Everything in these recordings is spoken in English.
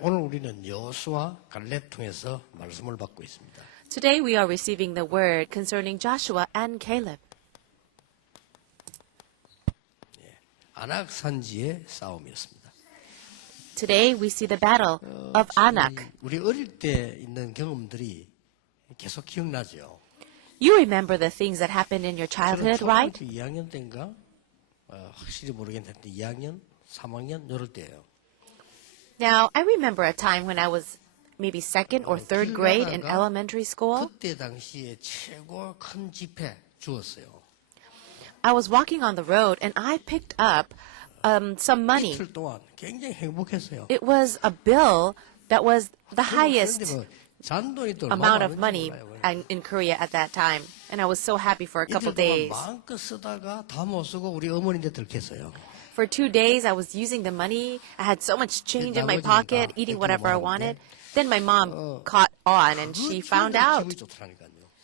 오늘 우리는 여호수아 갈렙 통해서 말씀을 받고 있습니다. Today we are receiving the word concerning Joshua and Caleb. 아낙 산지의 싸움이었습니다. Today we see the battle of Anak. 우리 어릴 때 있는 경험들이 계속 기억나죠. You remember the things that happened in your childhood, right? 2학년 때인가? 확실히 모르겠는데 2학년, 3학년 이럴 때예요. Now, I remember a time when I was maybe second or third grade in elementary school. 그때 당시에 최고 큰 지폐 주었어요. I was walking on the road and I picked up some money. 이틀 동안 굉장히 행복했어요. It was a bill that was the highest 잔돈이 또 amount of money in Korea at that time. And I was so happy for a couple 이틀 동안 days. 마음껏 쓰다가 다 못 쓰고 우리 어머니한테 들켰어요. For 2 days, I was using the money. I had so much change in my pocket, eating whatever I wanted. Then my mom caught on and she found out.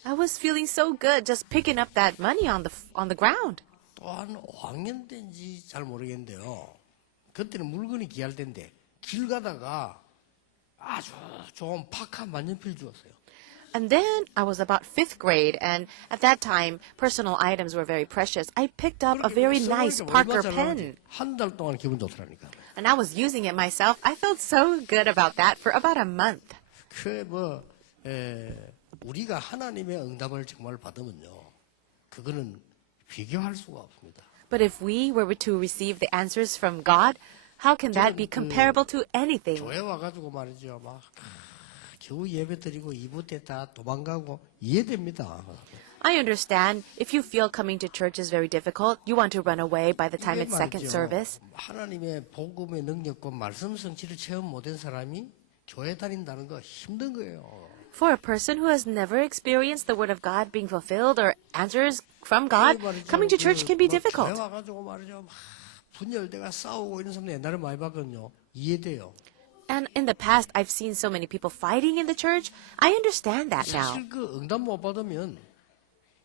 I was feeling so good just picking up that money on the ground. 또한 5학년 때인지 잘 모르겠는데요. 그때는 물건이 귀할 때인데 길 가다가 아주 좋은 파카 만년필 주었어요. And then I was about 5th grade, and at that time, personal items were very precious. I picked up a very nice Parker pen, 한 달 동안 기분 좋더라니까. and I was using it myself. I felt so good about that for about a month. 우리가 하나님의 응답을 정말 받으면요, 그거는 비교할 수가 없습니다. But if we were to receive the answers from God, how can that be comparable to anything? 교회 와가지고 말이죠, 막 겨우 예배 드리고 2부 때 다 도망가고 이해됩니다. I understand if you feel coming to church is very difficult, you want to run away by the time it's second service. 하나님의 복음의 능력과 말씀 성취를 체험 못한 사람이 교회 다닌다는 거 힘든 거예요. For a person who has never experienced the word of God being fulfilled or answers from God, coming to church can be difficult. 교회 와가지고 말이죠, 막 분열대가 싸우고 이런 사람 옛날에 많이 봤거든요. 이해돼요. And in the past, I've seen so many people fighting in the church. I understand that now. 사실 그 응답 못 받으면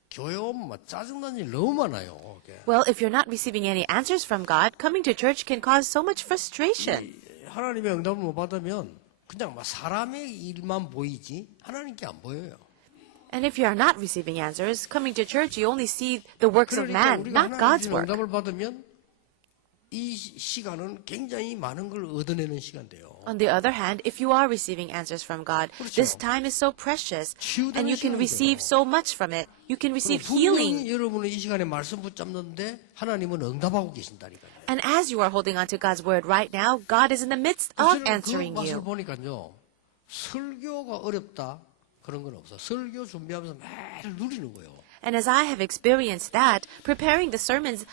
교회 오면 막 짜증나는 일 너무 많아요. Well, if you're not receiving any answers from God, coming to church can cause so much frustration. 하나님의 응답을 못 받으면 그냥 막 사람의 일만 보이지 하나님께 안 보여요. And if you are not receiving answers, coming to church, you only see the works of man, 우리가 not God's 하나님의 work. 응답을 받으면 이 시간은 굉장히 많은 걸 얻어내는 시간대요. On the other hand, if you are receiving answers from God, this time is so precious, and you can receive so much from it. You can receive healing. 분명히 여러분은 이 시간에 말씀 붙잡는데 하나님은 응답하고 계신다니까요. And as you are holding on to God's word right now, God is in the midst of 그 answering 맛을 you. 보니까요. 설교가 어렵다 그런 건 없어. 설교 준비하면서 매일 누리는 거예요. And as I have experienced that, preparing the sermons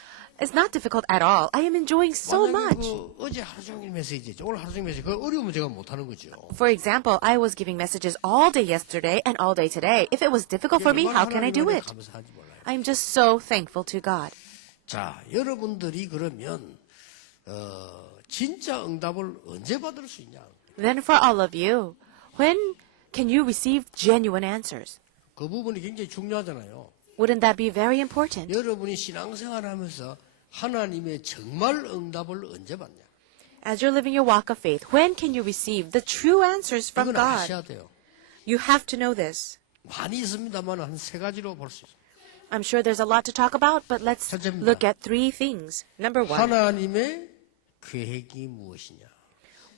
is not difficult at all. I am enjoying so much. 어제 하루 종일 메시지, 오늘 하루 종일 메시지, 그 어려우면 제가 못하는 거죠. For example, I was giving messages all day yesterday and all day today. If it was difficult for me, how can I do it? I'm just so thankful to God. 자, 여러분들이 그러면 진짜 응답을 언제 받을 수 있냐? Then for all of you, when can you receive genuine answers? 그 부분이 굉장히 중요하잖아요. Wouldn't that be very important? 여러분이 신앙생활하면서 하나님의 정말 응답을 언제 받냐? As you're living your walk of faith, when can you receive the true answers from 이건 God? 아셔야 돼요. You have to know this. 많이 있습니다만 한 세 가지로 볼 수 있어요. I'm sure there's a lot to talk about, but let's 첫째입니다. look at 3 things. Number 1, 하나님의 계획이 무엇이냐?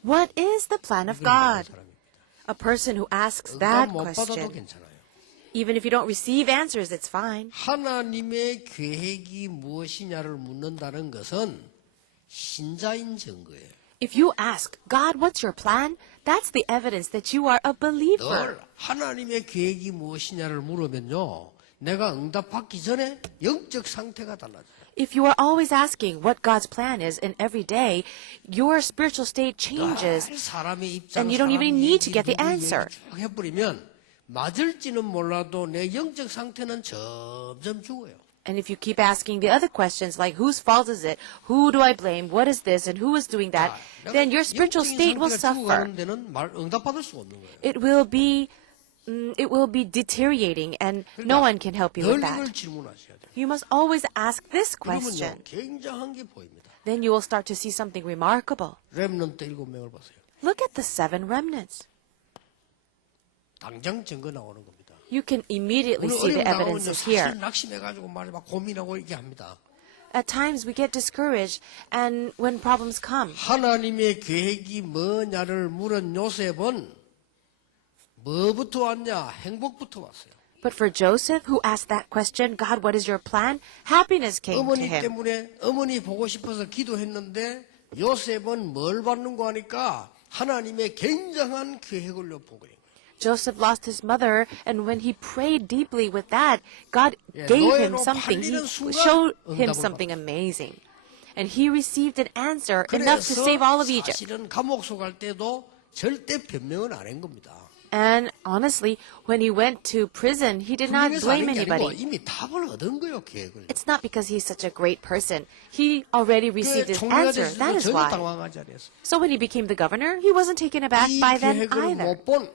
what is the plan of 이걸 묻는 God? 사람입니다. A person who asks 응답 that 못 받아도 question, 괜찮아요. even if you don't receive answers, it's fine. 하나님의 계획이 무엇이냐를 묻는다는 것은 신자인 증거예요. If you ask, God, what's your plan? That's the evidence that you are a believer. 늘 하나님의 계획이 무엇이냐를 물으면요. 내가 응답받기 전에 영적 상태가 달라져요. If you are always asking what God's plan is in every day, your spiritual state changes, 사람의 입장, and you don't even need to get the answer. 쭉 해버리면 맞을지는 몰라도 내 영적 상태는 점점 죽어요. And if you keep asking the other questions like whose fault is it, who do I blame, what is this, and who is doing that, then your spiritual state will suffer. 데는 응답받을 수가 없는 거예요. It will be deteriorating, and no one can help you with 늘 이걸 that. 질문하셔야 돼요. You must always ask this 그러면요, question. 굉장한 게 보입니다. Then you will start to see something remarkable. 렘넌트 7명을 보세요. Look at the 7 remnants. 당장 증거 나오는 겁니다. You can immediately 오늘 see the 어려움 당하면 evidences 사실 here. 낙심해가지고 막 고민하고 이렇게 합니다. At times we get discouraged, and when problems come, 하나님의 계획이 뭐냐를 물은 요셉은 뭐부터 왔냐? 행복부터 왔어요. but for Joseph, who asked that question, God, what is your plan? Happiness came to 어머니 him. 때문에 어머니 보고 싶어서 기도했는데 요셉은 뭘 받는고 하니까 하나님의 굉장한 계획을 보고 있는 거예요. Joseph lost his mother, and when he prayed deeply with that, God 예, gave him 노예로 something. He 팔리는 순간 showed him 응답을 something 받았어요. amazing. And he received an answer enough to 그래서 save all of Egypt. 사실은 감옥소 갈 때도 절대 변명은 안 한 겁니다. And honestly, when he went to prison, he did not 훌륭해서 blame 아닌 게 아니고 anybody. 이미 답을 얻은 거예요, 계획을. It's not because he's such a great person. He already received his 총리가 answer. 됐을 That 때 is 전혀 why. 당황하지 않았어요. So when he became the governor, he wasn't taken aback 이 by them 계획을 either. 못 본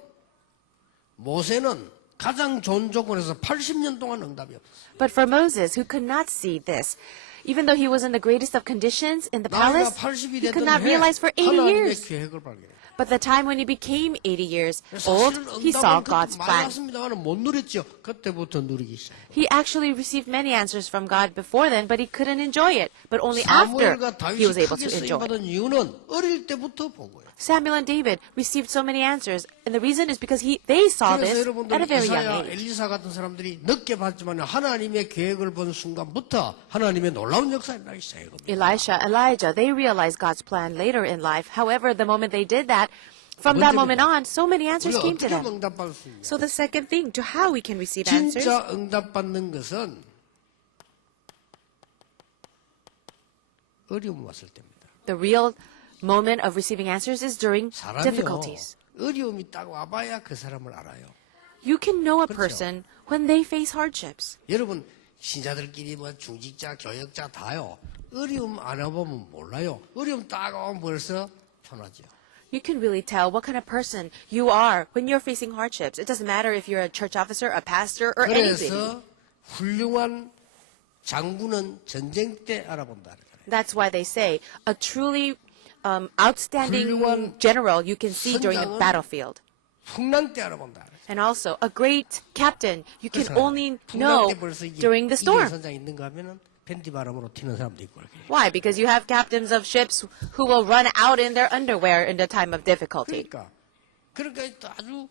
모세는 가장 좋은 조건에서 80년 동안 응답이 없었어요. But for Moses, who could not see this, even though he was in the greatest of conditions in the 나이가 palace, 80이 he could 됐던 not 해 realize for 80 하나님의 years. 계획을 발견해요. But the time when he became 80 years old, 사실은 he saw 응답은 God's 많이 plan. 왔습니다만 못 누렸죠. 그때부터 누리기 시작. He actually received many answers from God before then, but he couldn't enjoy it. But only after 사무엘과 he was 다윗이 able 크게 to enjoy it. 쓰임받은 이유는 어릴 때부터 본 거예요. Samuel and David received so many answers, and the reason is because they saw 그래서 this 여러분들 at a very young 이사야, age. 엘리사 같은 사람들이 늦게 봤지만 하나님의 계획을 본 순간부터 하나님의 놀라운 역사가 나기 시작한 겁니다. Elisha, Elijah, they realized God's plan later in life. However, the moment they did that, from that moment on, so many answers 우리가 came to 어떻게 them. 응답받을 수 있냐? So the second thing, to how we can receive answers, 진짜 응답받는 것은 어려움 왔을 때입니다. the real moment of receiving answers is during 사람이요. difficulties. 어려움이 딱 와봐야 그 사람을 알아요. You can know a 그렇죠. person when they face hardships. 여러분 신자들끼리 뭐 중직자, 교역자 다요. 어려움 안 와보면 몰라요. 어려움 딱 오면 벌써 편하죠. You can really tell what kind of person you are when you're facing hardships. It doesn't matter if you're a church officer, a pastor, or anybody. 그래서 훌륭한 장군은 전쟁 때 알아본다. That's why they say a truly outstanding 훌륭한 general you can see during the 선장은 battlefield. 풍랑 때 알아본다. And also, a great captain you can 그래서 only 풍랑 know 때 벌써 이게 during the storm. 선장 있는가 하면은 팬티 바람으로 튀는 사람도 있고 이렇게. Why? Because you have captains of ships who will run out in their underwear in the time of difficulty. 그러니까 또 아주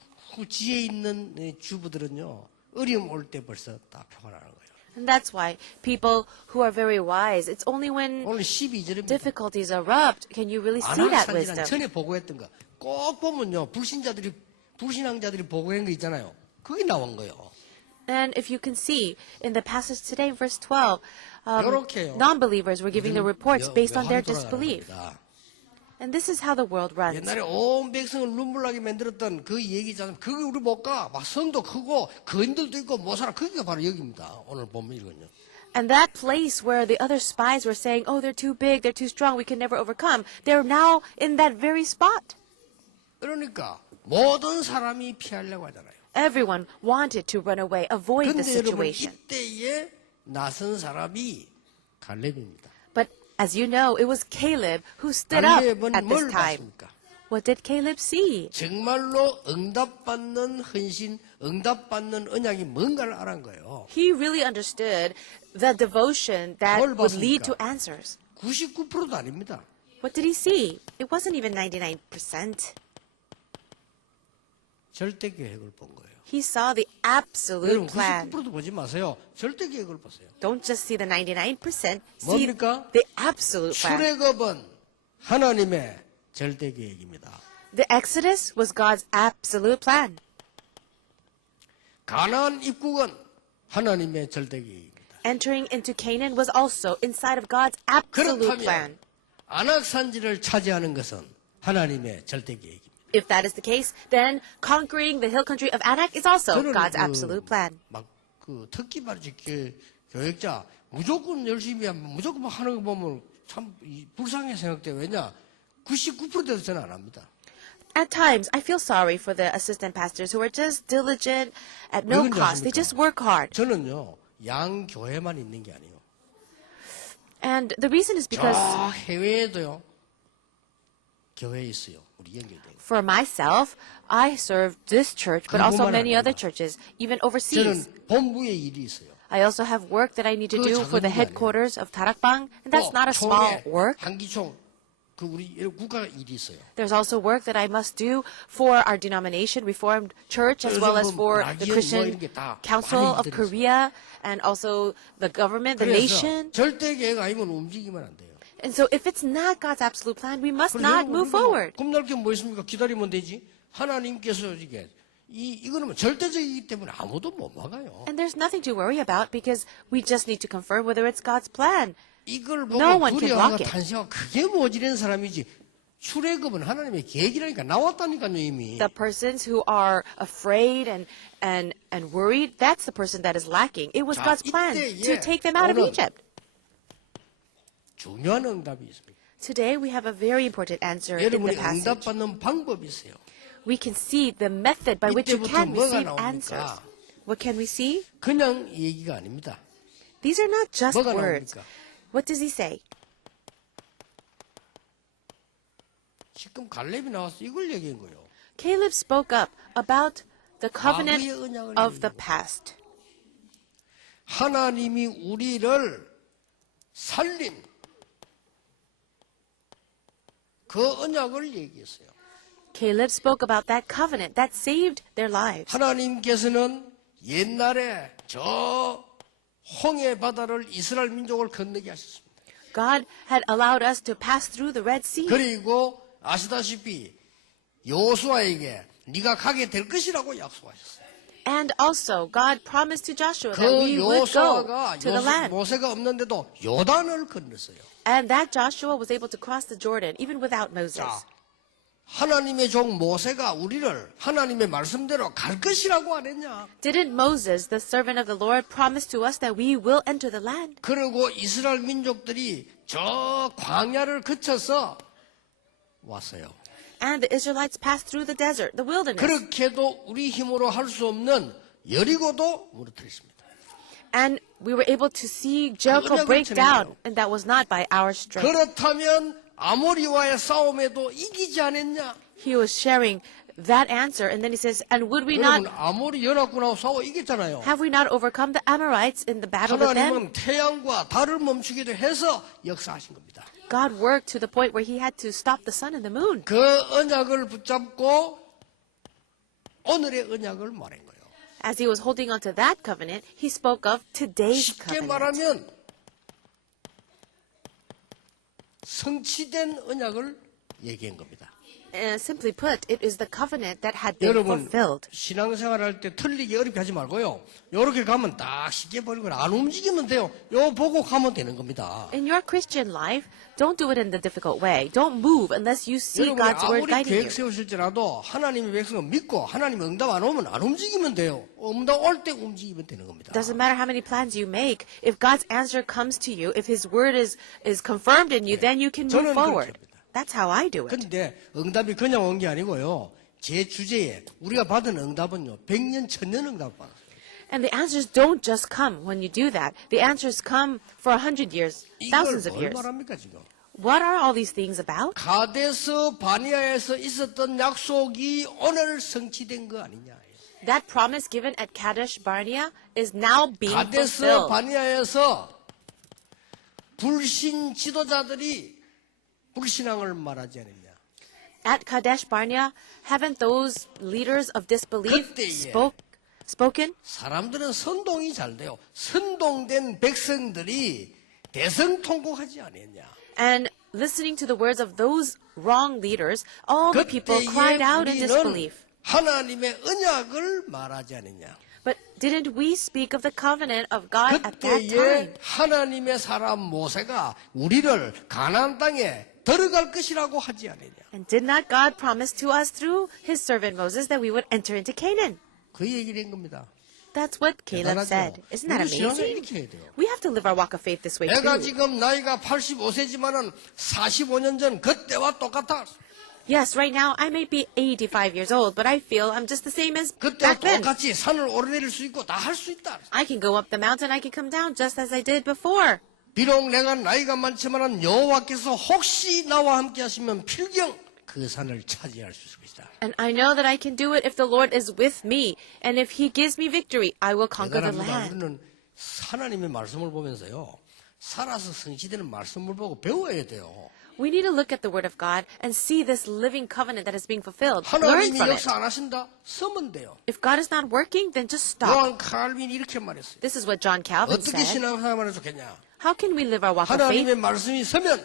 지혜 있는 주부들은요 어려움 올 때 벌써 다 평안하는 거예요. And that's why people who are very wise, it's only when 오늘 12절입니다. difficulties erupt can you really see that 아낙산이란 wisdom. 전에 보고했던 거 꼭 보면요 불신앙자들이 보고한 거 있잖아요. 그게 나온 거예요. And if you can see in the passage today, verse 12, 요렇게요. non-believers were giving the reports based on their 묘하게 disbelief. 돌아가는 겁니다. And this is how the world runs. 옛날에 온 백성을 눈물나게 만들었던 그 얘기잖아요. 그게 우리 못 가. 막 성도 크고 거인들도 있고 못 살아. 그게 바로 여기입니다. 오늘 보면 이거는요. And that place where the other spies were saying, oh, they're too big, they're too strong, we can never overcome, they're now in that very spot. 그러니까 모든 사람이 피하려고 하잖아요. Everyone wanted to run away, avoid the 근데 여러분 situation. 이때에 나선 사람이 갈렙입니다. But as you know, it was Caleb who stood up 갈렙은 at this 뭘 time. 봤습니까? What did Caleb see? 정말로 응답받는 헌신, 응답받는 언약이 뭔가를 알은 거예요. He really understood the devotion that 뭘 would lead 봤습니까? to answers. 99%도 아닙니다. What did he see? It wasn't even 99%. 절대 계획을 본 거예요. He saw the absolute 여러분 plan. 99%도 보지 마세요. 절대 계획을 보세요. Don't just see the 99%, see 뭡니까? the absolute plan. 출애굽은 하나님의 절대 계획입니다. The Exodus was God's absolute plan. 가나안 입국은 하나님의 절대 계획입니다. Entering into Canaan was also inside of God's absolute plan. 그렇다면 안악산지를 차지하는 것은 하나님의 절대 계획입니다. If that is the case, then conquering the hill country of Anak is also 저는 God's absolute plan. 막그 특히 말이지 교역자 무조건 열심히 하면 무조건 막 하는 거 보면 참 불쌍하게 생각돼요. 왜냐? 99%대도 저는 안 합니다. At times, I feel sorry for the assistant pastors who are just diligent at no 왜 그런지 cost. They 아십니까? just work hard. 저는요 양 교회만 있는 게 아니에요. And the reason is because 저 해외에도요 교회에 있어요. 우리 연결돼. For myself, I serve this church, but also 그것만 many other 아닙니다. churches, even overseas. 저는 본부에 일이 있어요. I also have work that I need to 그거 do for the 작은 일이 headquarters of Tarakbang, and that's 또 not a small 총회, work. 한기총 그 우리 국가 일이 있어요. There's also work that I must do for our denomination, Reformed Church, as well as for the Christian Council of Korea, and also the government, the 그래서 nation. 절대 계획 아니면 움직이면 안 돼요. And so if it's not God's absolute plan, we must not move forward. 겁날 게 뭐 있습니까? 기다리면 되지. 하나님께서 이게 이거는 절대적이기 때문에 아무도 못 막아요. And there's nothing to worry about because we just need to confirm whether it's God's plan. 이걸 No 보고 one can 두려워하고 block it. 탄식하고 그게 모질한 사람이지. 출애굽은 하나님의 계획이라니까 나왔다니까요 이미. The persons who are afraid and worried, that's the person that is lacking. It was 자, God's plan 이때, to take them out of 오늘 Egypt. 중요한 응답이 있습니다. Today we have a very important answer in the 여러분이 passage. 응답받는 방법이 있어요. We can see the method by which you 이때부터 can 뭐가 receive 나옵니까? answers. What can we see? 그냥 얘기가 아닙니다. These are not just 뭐가 words. 나옵니까? What does he say? 지금 갈렙이 나와서 이걸 얘기한 거예요. Caleb spoke up about the covenant 과거의 언약을 of the 얘기해요. past. 하나님이 우리를 살린 그 언약을 얘기했어요. Caleb spoke about that covenant that saved their lives. 하나님께서는 옛날에 저 홍해 바다를 이스라엘 민족을 건너게 하셨습니다. God had allowed us to pass through the Red Sea. 그리고 아시다시피 여호수아에게 네가 가게 될 것이라고 약속하셨어요. And also, God promised to Joshua that 그 we would go 여호수아가 to the land. 모세가 없는데도 요단을 건넜어요. And that Joshua was able to cross the Jordan even without Moses. 자, 하나님의 종 모세가 우리를 하나님의 말씀대로 갈 것이라고 안 했냐? Didn't Moses, the servant of the Lord, promise to us that we will enter the land? 그리고 이스라엘 민족들이 저 광야를 거쳐서 왔어요. And the Israelites passed through the desert, the wilderness. 그렇게도 우리 힘으로 할 수 없는 여리고도 무너뜨렸습니다. And we were able to see Jericho break down, and that was not by our strength. 그렇다면 아모리와의 싸움에도 이기지 않았냐? He was sharing that answer, and then he says, and would we not, 여러분 아모리 연합군하고 싸워 이겼잖아요. have we not overcome the Amorites in the battle with them? 하나님은 태양과 달을 멈추기도 해서 역사하신 겁니다. God worked to the point where he had to stop the sun and the moon. 그 언약을 붙잡고 오늘의 언약을 말한 거예요. As he was holding on to that covenant, he spoke of today's 쉽게 covenant. 말하면 성취된 언약을 얘기한 겁니다. Simply put, it is the covenant that had been 여러분 fulfilled. 신앙생활 할 때 틀리게 어렵게 하지 말고요. 이렇게 가면 딱 쉽게 버리고 안 움직이면 돼요. 요 보고 가면 되는 겁니다. In your Christian life, don't do it in the difficult way. Don't move unless you see 여러분이 God's word 아무리 guiding 계획 you. 세우실지라도 하나님의 백성을 믿고 하나님의 응답 안 오면 안 움직이면 돼요. 응답 올 때 움직이면 되는 겁니다. Doesn't matter how many plans you make. If God's answer comes to you, if His word is confirmed in you, then you can move 저는 forward. 그렇게 합니다. That's how I do it. 근데 응답이 그냥 온 게 아니고요. 제 주제에 우리가 받은 응답은요. 100년, 1000년 응답 받았어요. And the answers don't just come when you do that. The answers come for 100 years, 이걸 thousands of 뭘 years. 말합니까 지금? What are all these things about? 가데스 바니아에서 있었던 약속이 오늘 성취된 거 아니냐. That promise given at Kadesh Barnea is now being 가데스 fulfilled. 바니아에서 불신 지도자들이 불신앙을 말하지 않았냐. At Kadesh Barnea, haven't those leaders of disbelief 그때에 spoken? 사람들은 선동이 잘 돼요. 선동된 백성들이 대성통곡하지 않았냐. And listening to the words of those wrong leaders, all the people cried out in 우리는 disbelief. 하나님의 언약을 말하지 않았냐. But didn't we speak of the covenant of God at that 그때에 time? 하나님의 사람 모세가 우리를 가나안 땅에 들어갈 것이라고 하지 않았냐. And did not God promise to us through his servant Moses that we would enter into Canaan? 그 얘기를 한 겁니다. That's what Caleb 대단하죠? said. Isn't that 우리 신앙을 amazing? 이렇게 해야 돼요. We have to live our walk of faith this way 내가 too. 지금 나이가 85세지만은 45년 전 그때와 똑같아. Yes, right now I may be 85 years old, but I feel I'm just the same as 그때와 back then. 똑같이 산을 오르내릴 수 있고 다 할 수 있다. I can go up the mountain, I can come down just as I did before. 비록 내가 나이가 많지만은 여호와께서 혹시 나와 함께 하시면 필경 그 산을 차지할 수 있을 것이다. And I know that I can do it if the Lord is with me. And if He gives me victory, I will conquer the 대단합니다. land. 우리는 하나님의 말씀을 보면서요. 살아서 성취되는 말씀을 보고 배워야 돼요. We need to look at the Word of God and see this living covenant that is being fulfilled. Learn 하나님이 from it. 역사 안 하신다? 서면 돼요. If God is not working, then just stop. 요한 칼빈이 이렇게 말했어요. This is what John Calvin 어떻게 said. 신앙생활을 좋겠냐? How can we live our walk of faith? 하나님의 말씀이 서면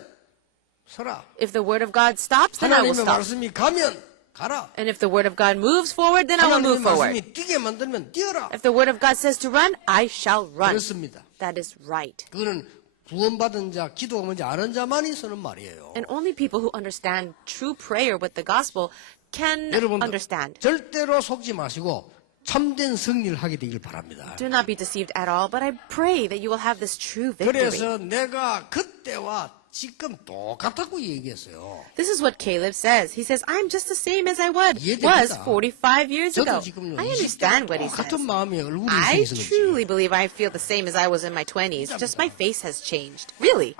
서라. If the Word of God stops, then I will 하나님의 stop. 말씀이 가면 가라. And if the Word of God moves forward, then I will 하나님의 move forward. 말씀이 뛰게 만들면 뛰어라. If the Word of God says to run, I shall run. 그렇습니다. That is right. 그거는 구원받은 자, 기도가 뭔지 아는 자만이 쓰는 말이에요. And only people who understand true prayer with the gospel can 여러분 understand. 절대로 속지 마시고 참된 승리를 하게 되길 바랍니다. Do not be deceived at all, but I pray that you will have this true victory. 그래서 내가 그때와 지금 똑같다고 얘기했어요. This is what Caleb says. He says, I'm just the same as I was 이해됩니다. 45 years 저도 ago. 지금 I understand what he 똑같은 says. 마음이에요. 얼굴이 I 이상해서 그렇지. truly believe I feel the same as I was in my 20s. Just my face has changed. Really.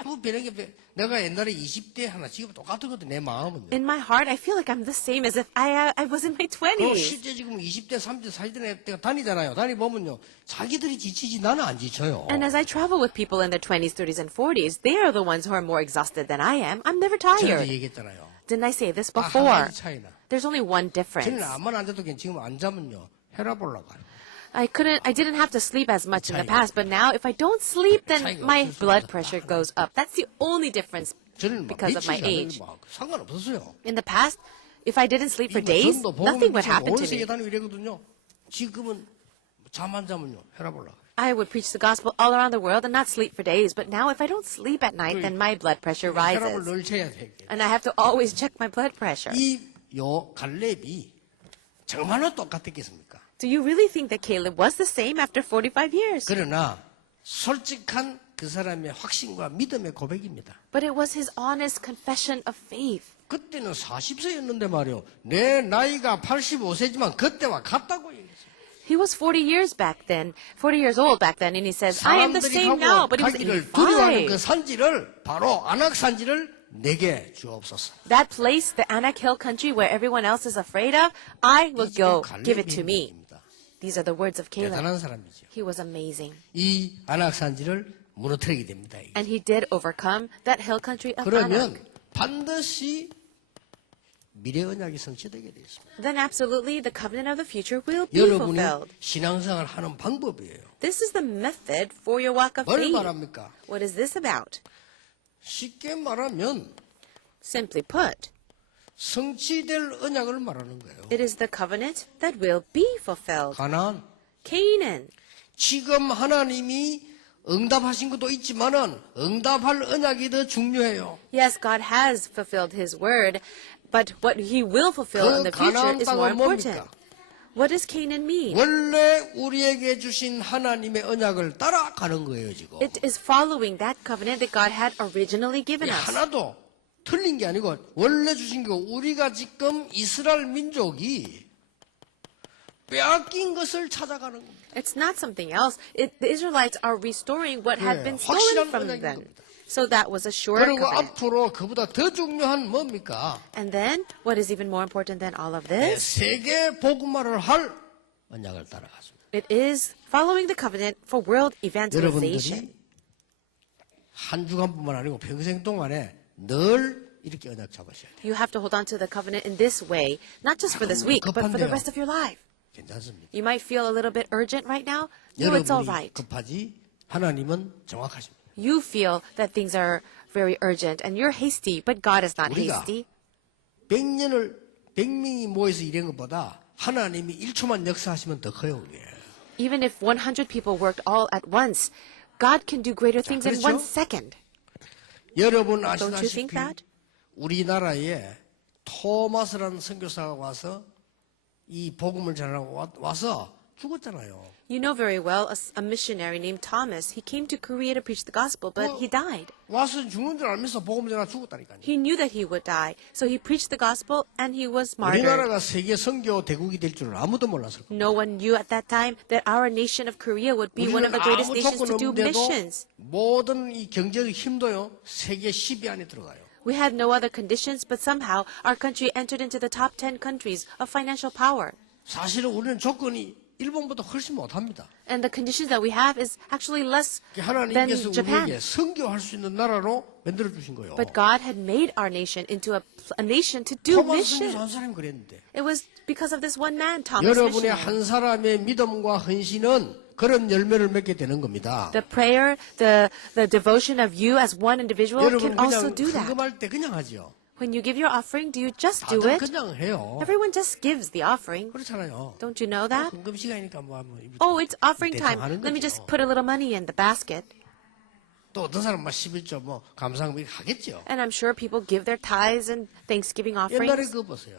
아무 변한 게 내가 옛날에 20대 하나 지금 똑같거든 내 마음은. In my heart, I feel like I'm the same as if I was in my 또 20s. 실제 지금 20대, 30대, 40대 때가 다니잖아요. 다니보면요. 자기들이 지치지 나는 안 지쳐요. And as I travel with people in their 20s, 30s, and 40s, they are the ones who are more exhausted than I am. I'm never 전에 tired. 얘기했잖아요. Didn't I say this 한 before? 가지 차이나. There's only one 저는 difference. 아무나 안 자도 지금 안 자면요. 혈압 올라가요. I didn't have to sleep as much in the 차이가 past, but now if I don't sleep, then 차이가 my 없을 blood 수가 pressure 없다. goes up. That's the only difference 저는 막 because of my 며칠 age. 막 상관없었어요. In the past, if I didn't sleep for 이거 days, 전도 nothing would 복음을 happen 온 to 세계 me. 다니고 이랬거든요. 지금은 잠 안 자면요. 혈압 올라가요. I would preach the gospel all around the world and not sleep for days, but now if I don't sleep at night, then my blood pressure 혈압을 rises. 늘 재야 돼. And I have to always check my blood pressure. 이요 갈렙이 정말로 똑같았겠습니까? Do you really think that Caleb was the same after 45 years? 그러나 솔직한 그 사람의 확신과 믿음의 고백입니다. But it was his honest confession of faith. 그때는 40세였는데 말이요. 내 나이가 85세지만 그때와 같다고 얘기했어요. He was 40 years old back then, and he says, I am the 사람들이 same now, 가고 but he was 가기를 두려워하는 그 85. 산지를 바로 안악산지를 내게 주옵소서. That place, the Anak Hill country where everyone else is afraid of, I will go. Give it to me. These are the words of Caleb. 대단한 사람이죠. He was amazing. 이 안악산지를 무너뜨리게 됩니다. 이게. And he did overcome that hill country of 그러면 Anak. 반드시 미래 언약이 성취되게 되어 있습니다. Then absolutely the covenant of the future will be 여러분이 fulfilled. 신앙생활 하는 방법이에요. This is the method for your walk of 뭘 faith. 말합니까? What is this about? 쉽게 말하면 Simply put, 성취될 언약을 말하는 거예요. it is the covenant that will be fulfilled. 가나안. Canaan. 지금 하나님이 응답하신 것도 있지만은 응답할 언약이 더 중요해요. Yes, God has fulfilled His word, but what He will fulfill in 그 the future 가나안 is more 땅은 important. 뭡니까? What does Canaan mean? 원래 우리에게 주신 하나님의 언약을 따라가는 거예요, 지금. It is following that covenant that God had originally given us. 하나도 틀린 게 아니고 원래 주신 거 우리가 지금 이스라엘 민족이 빼앗긴 것을 찾아가는 겁니다. It's not something else. The Israelites are restoring what had been stolen 확실한 from 언약인 them. 겁니다. So that was a sure 그리고 covenant. 앞으로 그보다 더 중요한 뭡니까? And then, what is even more important than all of 네, this? 세계 복음화를 할 언약을 따라갔습니다. It is following the covenant for world 여러분들이 evangelization. 한 주간뿐만 아니고 평생 동안에 늘 이렇게 언약 잡으셔야 돼요. You have to hold on to the covenant in this way, not just for this week, but for the rest of your life. 괜찮습니다. You might feel a little bit urgent right now. No, it's all 여러분이 right. 급하지 하나님은 정확하십니다. You feel that things are very urgent and you're hasty, but God is not 우리가 hasty. 100명이 모여서 이런 것보다 하나님이 1초만 역사하시면 더 커요. 그게. Even if 100 people worked all at once, God can do greater things in 그렇죠? 1 second. 여러분 Don't you 아시다시피 think that? 우리나라에 토마스라는 선교사가 와서 이 복음을 전하고 와서 죽었잖아요. You know very well a missionary named Thomas. He came to Korea to preach the gospel, but he died. 와서 죽는 줄 알면서 복음 전하 죽었다니까요. He knew that he would die, so he preached the gospel and he was martyred. 우리나라가 세계 선교 대국이 될 줄은 아무도 몰랐을 거예요. No one knew at that time that our nation of Korea would be one of the greatest 아무 nations 조건 to do 없는데도 missions. 모든 이 경제적 힘도요 세계 10위 안에 들어가요. We had no other conditions, but somehow our country entered into the top 10 countries of financial power. 사실은 우리는 조건이 일본보다 훨씬 못합니다. And the conditions that we have is actually less than 하나님께서 Japan. 우리에게 선교할 수 있는 나라로 만들어 주신 거예요. But God had made our nation into a nation to do 토마스 mission. 선교사 한 사람이 그랬는데 It was because of this one man, Thomas 여러분의 Missionary. 한 사람의 믿음과 헌신은 그런 열매를 맺게 되는 겁니다. The prayer, the devotion of you as one individual 여러분 can also 그냥 do that. 헌금할 때 그냥 하죠. When you give your offering, do you just do 다들 it? 그냥 해요. Everyone just gives the offering. 그렇잖아요. Don't you know that? 헌금 시간이니까 뭐 한번 Oh, it's offering 대충 time. 하는 Let me 거죠. just put a little money in the basket. 또 어떤 사람은 막 11조 뭐 감사금 이렇게 하겠죠. And I'm sure people give their tithes and Thanksgiving 옛날에 offerings. 그거 보세요.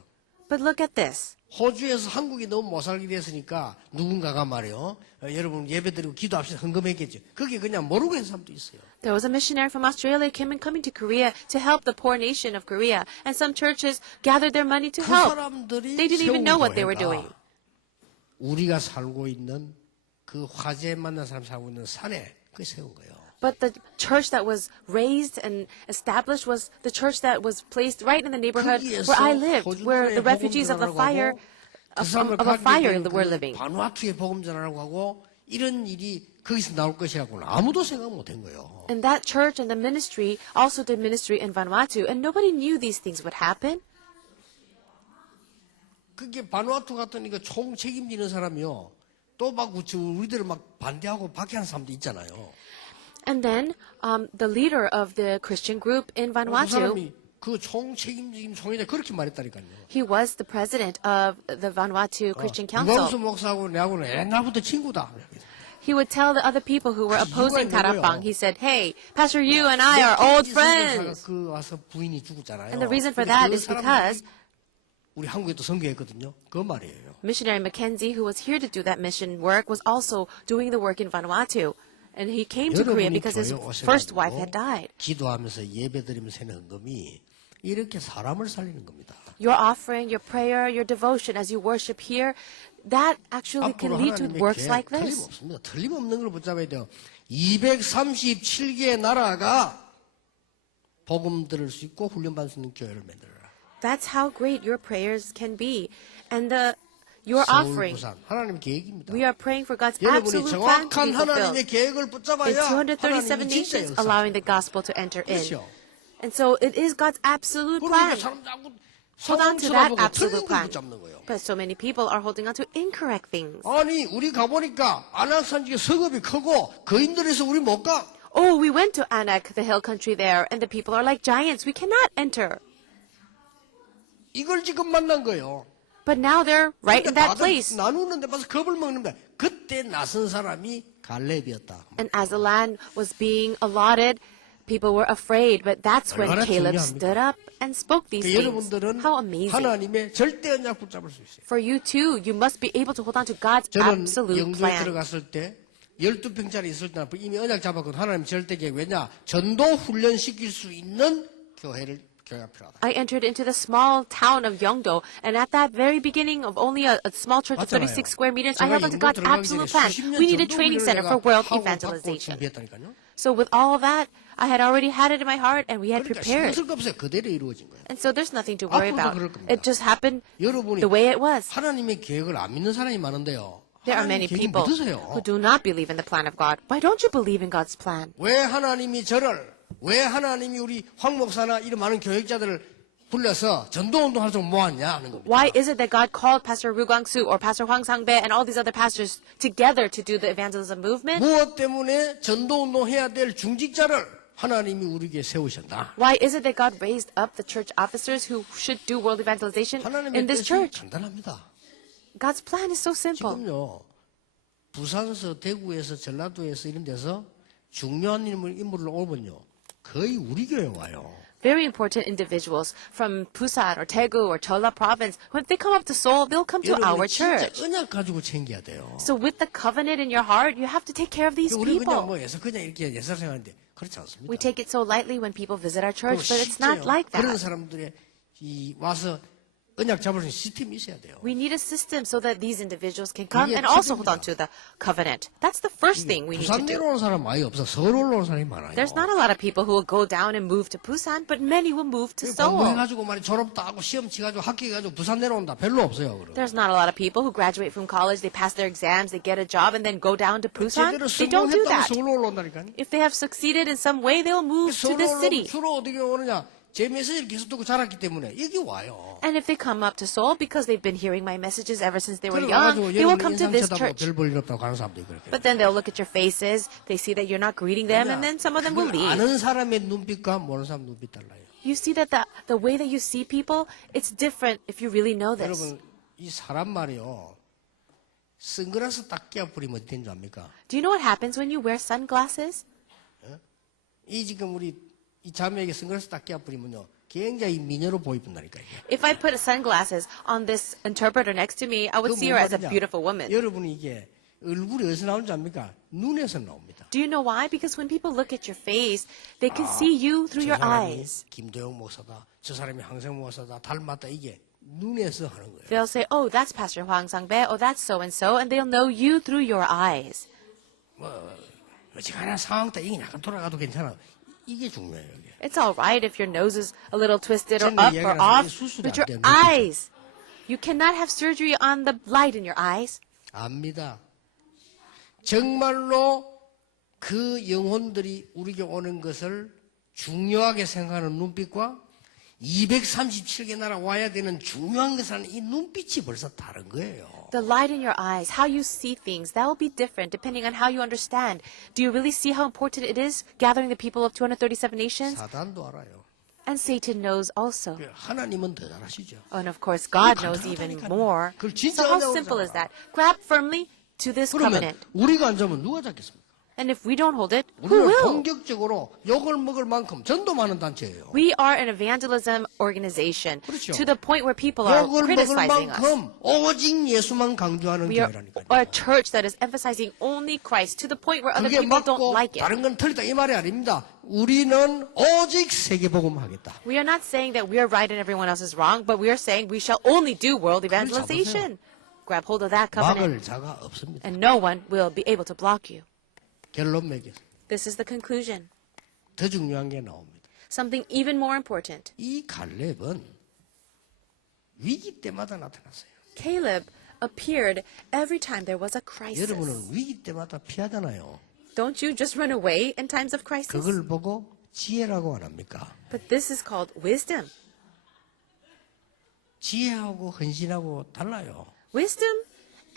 But look at this. 호주에서 한국이 너무 못 살게 됐으니까 누군가가 말이요. 여러분 예배드리고 기도합시다 헌금했겠죠. 그게 그냥 모르고 있는 사람도 있어요. There was a missionary from Australia coming to Korea to help the poor nation of Korea. And some churches gathered their money to 그 help. 사람들이 They didn't even 세운 know what they were 교회가 doing. 우리가 살고 있는 그 화재 만난 사람 살고 있는 산에 그 세운 거예요. But the church that was raised and established was the church that was placed right in the neighborhood where I lived, where the refugees of the fire of a fire were living. 바누아투에 복음 전하라고 하고 이런 일이 거기서 나올 것이라고는 아무도 생각 못한 거예요. And that church and the ministry also did ministry in Vanuatu, and nobody knew these things would happen. 그게 바누아투 같은 거 총 책임지는 사람이요. 또 막 우리들을 막 반대하고 박해하는 사람도 있잖아요. And then the leader of the Christian group in 그 Vanuatu, 사람이 그 총 책임진 총회에 그렇게 말했다니까요. he was the president of the Vanuatu Christian 유광수 Council. 목사하고 내하고는 옛날부터 친구다. He would tell the other people who were opposing 이유가 있는 Tarapang, 거예요. he said, hey, Pastor, you and I are old friends. 그 와서 부인이 죽었잖아요. And the reason for 근데 that 그 is because 사람들이 우리 한국에 또 선교했거든요. 그 말이에요. missionary Mackenzie, who was here to do that mission work, was also doing the work in Vanuatu. And he came to Korea 여러분이 because his 교회 first wife had 오셔가지고 died. 기도하면서 예배드리면서 하는 헌금이 이렇게 사람을 살리는 겁니다. Your offering, your prayer, your devotion as you worship here, that actually can 앞으로 lead to 하나님의 works 계획 like this. 틀림없습니다. 틀림없는 걸 붙잡아야 돼요. 237개의 나라가 복음 들을 수 있고 훈련받을 수 있는 교회를 만들어라. That's how great your prayers can be. And your 서울, offering, 부산 하나님의 계획입니다. we are praying for God's 여러분이 absolute plan to 정확한 be fulfilled. 하나님의 계획을 In 붙잡아야 237 하나님이 진짜 nations, 역사. allowing the gospel to enter in. 그렇죠. And so it is God's absolute 그러니까 plan. 사람 자꾸 Hold on to 상황 that 쳐다보고 absolute 틀린 걸 plan. 붙잡는 거예요. But so many people are holding on to incorrect things. 아니 우리 가보니까 안악산지에 성읍이 크고 거인들에서 우리 못 가. Oh, we went to Anak, the hill country there, and the people are like giants. We cannot enter. 이걸 지금 만난 거예요. But now they're right in that 다들 place. 나누는데 봐서 겁을 먹는다. 그때 나선 사람이 갈렙이었다. And as the land was being allotted, people were afraid. But that's when 얼마나 Caleb 중요합니까? stood up and spoke these 그러니까 things. 여러분들은 How amazing. 하나님의 절대 언약 붙잡을 수 있어요. For you too, you must be able to hold on to God's 저는 absolute 영국에 plan. 들어갔을 때 12평짜리 있을 때는 이미 언약 잡았거든. 하나님 절대 계획. 왜냐? 전도 훈련시킬 수 있는 교회가 필요하다. I entered into the small town of Yeongdo, and at that very beginning of only a small church of 맞잖아요. 36 square meters, I 제가 held on to 영국 God's 들어가기 absolute 전에 plan. 수십 년 We need a 전도 training 훈련을 center 내가 for world 하고 받고 evangelization. 준비했다니까요. So with all of that, I had already had it in my heart, and we had 그러니까 prepared. 신경 쓸 거 없어요. 그대로 이루어진 거예요. And so there's nothing to worry 앞으로도 about. 그럴 겁니다. It just happened 여러분이 the way it was. 하나님의 계획을 안 믿는 사람이 많은데요. There are 하나님 many 계획 people 믿으세요. who do not believe in the plan of God. Why don't you believe in God's plan? 왜 하나님이 왜 하나님이 우리 황 목사나 이런 많은 교육자들을 불러서 전도운동 할 줄 모았냐 하는 겁니다. Why is it that God called Pastor Ru Gwang-soo or Pastor Hwang Sang-bae and all these other pastors together to do the evangelism movement? 무엇 때문에 전도운동 해야 될 중직자를 하나님이 우리에게 세우셨나? Why is it that God raised up the church officers who should do world evangelization 하나님의 in this 뜻이 church? 간단합니다. God's plan is so simple. 지금요, 부산서, 대구에서, 전라도에서 이런 데서 중요한 인물을 오면요, 거의 우리 교회 와요. Very important individuals from Busan or Daegu or Jeolla province, when they come up to Seoul, they'll come to our 여러분이 진짜 church. 언약 가지고 챙겨야 돼요. So with the covenant in your heart, you have to take care of these 우리 그냥 people. 뭐해서 그냥 이렇게 예사생활인데 그렇지 않습니다. We take it so lightly when people visit our 그리고 church, but it's not 실제요, like 그런 that. 사람들의 와서 언약 잡을 수 있는 시스템이 있어야 돼요. We need a system so that these individuals can come 이게 and also hold on 첫째입니다. to the covenant. That's the first thing we need to 부산 do. 내려오는 사람 많이 없어. 서울 올라오는 사람이 많아요. There's not a lot of people who will go down and move to Busan, but many will move to Seoul. 공부해가지고 말이 졸업도 하고 시험 치가지고 합격해가지고 부산 내려온다. 별로 없어요. 그럼. There's not a lot of people who graduate from college, they pass their exams, they get a job, and then go down to Busan. 제대로 They don't do 성공했다고 that. 서울로 올라온다니까요. If they have succeeded in some way, they'll move to 서울로 this city. 주로 어떻게 오느냐? 제 메시지를 계속 듣고 자랐기 때문에 여기 와요. And if they come up to Seoul because they've been hearing my messages ever since they were 그래가지고 young, they will 여러분 come to 인상 this 쳐다보고 church. 별 볼일 없다고 가는 사람도 있고 그렇게. But then they'll look at your faces, they see that you're not greeting them, and then some of them will 그걸 leave. 아는 사람의 눈빛과 모르는 사람 눈빛 달라요. You see that the way that you see people, it's different if you really know this. 여러분 이 사람 말이요. 선글라스 딱 끼워 뿌리면 어떻게 되는 줄 압니까? Do you know what happens when you wear sunglasses? 이 지금 우리 이 자매에게 선글라스 딱 끼워 뿌리면요. 굉장히 미녀로 보인다니까요. If I put sunglasses on this interpreter next to me, I would see her as a beautiful woman. 여러분이 이게 얼굴이 어디서 나오는 줄 압니까? 눈에서 나옵니다. Do you know why? Because when people look at your face, they can see you through 저 your 사람이 eyes. 김도영 목사다. 저 사람이 항상 목사다. 닮았다. 이게 눈에서 하는 거예요. They'll say, oh, that's Pastor Hwang Sang-bae, oh, that's so-and-so, and they'll know you through your eyes. 어지간한 상황 때 이게 약간 돌아가도 괜찮아. 이게 중요해요. 이게. It's all right if your nose is a little twisted or 쟤는 up or 얘기하는 off, 사람이 수술이 but 안 your 돼, 눈빛이. eyes. You cannot have surgery on the light in your eyes. 압니다. 정말로 그 영혼들이 우리에게 오는 것을 중요하게 생각하는 눈빛과 237개 나라 와야 되는 중요한 것은 이 눈빛이 벌써 다른 거예요. The light in your eyes, how you see things, that will be different depending on how you understand. Do you really see how important it is gathering the people of 237 nations? 사단도 알아요. And Satan knows also. 하나님은 더 잘하시죠. And of course, God knows even more. 그걸 So 진짜 how 어려운 simple is 거잖아. that? Grab firmly to this 그러면 covenant. 우리가 안 잡으면 누가 잡겠습니까? And if we don't hold it, who 우리는 will? 본격적으로 욕을 먹을 만큼 전도하는 단체예요. We are an evangelism organization 그렇죠. to the point where people are 욕을 먹을 criticizing us. 만큼 오직 예수만 강조하는 We are 교회라니까요. a church that is emphasizing only Christ to the point where other 그게 people don't 맞고 like it. 다른 건 틀리다 이 말이 아닙니다. 우리는 오직 세계복음 하겠다. We are not saying that we are right and everyone else is wrong, but we are saying we shall only do world evangelization. Grab hold of that 막을 covenant, 자가 없습니다. and no one will be able to block you. 결론 매겠습니다. This is the conclusion. 더 중요한 게 나옵니다. Something even more important. 이 갈렙은 위기 때마다 나타났어요. Caleb appeared every time there was a crisis. 여러분은 위기 때마다 피하잖아요. Don't you just run away in times of crisis? 그걸 보고 지혜라고 안 합니까? But this is called wisdom. 지혜하고 헌신하고 달라요. Wisdom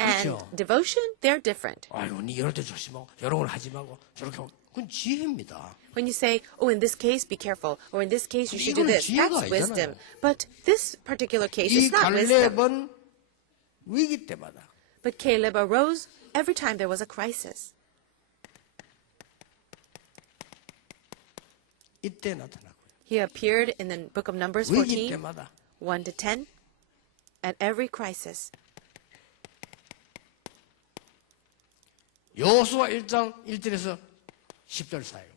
and 그렇죠. devotion, they're different. 아이고, 니 이럴 때 조심하고, 이런 걸 하지 말고, 저렇게 하고. 그건 지혜입니다. When you say, oh, in this case, be careful, or in this case, you should do 이거는 this, 지혜가 that's wisdom. 아니잖아요. But this particular case, 이 it's not wisdom. 갈렙은 위기 때마다 But Caleb arose every time there was a crisis. 이때 나타나고요. He appeared in the book of Numbers 위기 14, 때마다 1 to 10, at every crisis. 여호수아 1장 1절에서 10절 사이로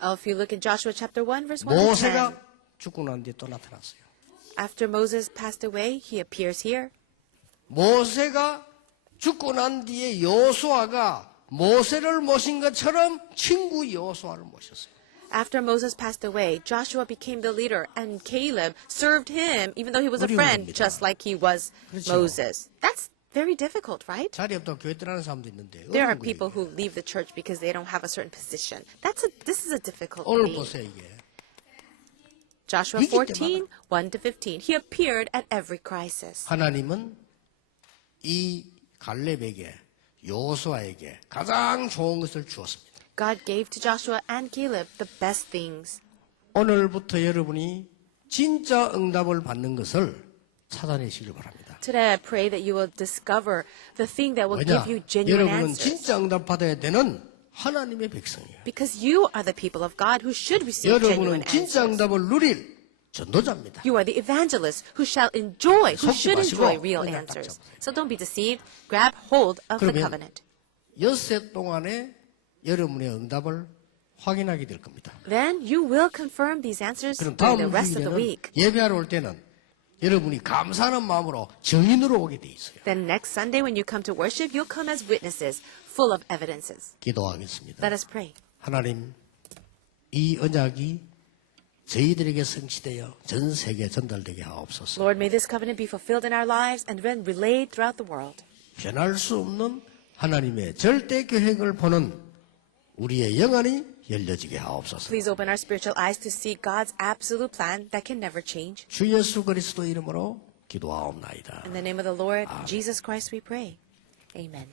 If you look at Joshua chapter 1, verse 1 to 10, 모세가 죽고 난 뒤에 또 나타났어요. after Moses passed away, he appears here. 모세가 죽고 난 뒤에 여호수아가 모세를 모신 것처럼 친구 여호수아를 모셨어요. After Moses passed away, Joshua became the leader, and Caleb served him, even though he was a 어려운 friend, 겁니다. just like he was 그렇죠. Moses. That's very difficult, right? 자리 없다고 교회 떠나는 사람도 있는데 There are 어려운 people 거예요. who leave the church because they don't have a certain position. This is a difficult 오늘 thing. 보세요 이게 Joshua 위기 14, 1 to 15. He appeared at every crisis. 하나님은 이 갈렙에게 여호수아에게 가장 좋은 것을 주었습니다. God gave to Joshua and Caleb the best things. 오늘부터 여러분이 진짜 응답을 받는 것을 찾아내시길 바랍니다. Today I pray that you will discover the thing that will 왜냐? give you genuine 여러분은 answers. 진짜 응답 받아야 되는 하나님의 백성이에요. Because you are the people of God who should receive genuine 여러분은 진짜 answers. 응답을 누릴 전도자입니다. You are the evangelists who shall enjoy, who 속지 should 마시고 enjoy real 그냥 딱 answers. 잡으세요. So don't be deceived. Grab hold of the 그러면 covenant. 엿새 동안에 여러분의 응답을 확인하게 될 겁니다. Then you will confirm these answers 그럼 during the 다음 rest of the 주일에는 week. 예배하러 올 때는 여러분이 감사하는 마음으로 증인으로 오게 돼 있어요. Then next Sunday when you come to worship, you'll come as witnesses, full of evidences. 기도하겠습니다. Let us pray. 하나님, 이 언약이 저희들에게 성취되어 전 세계에 전달되게 하옵소서. Lord, may this covenant be fulfilled in our lives and then relayed throughout the world. 변할 수 없는 하나님의 절대 계획을 보는 우리의 영안이 열려지게 하옵소서. Please open our spiritual eyes to see God's absolute plan that can never change. 주 예수 그리스도 이름으로 기도하옵나이다. In the name of the Lord, Jesus Christ, we pray. Amen.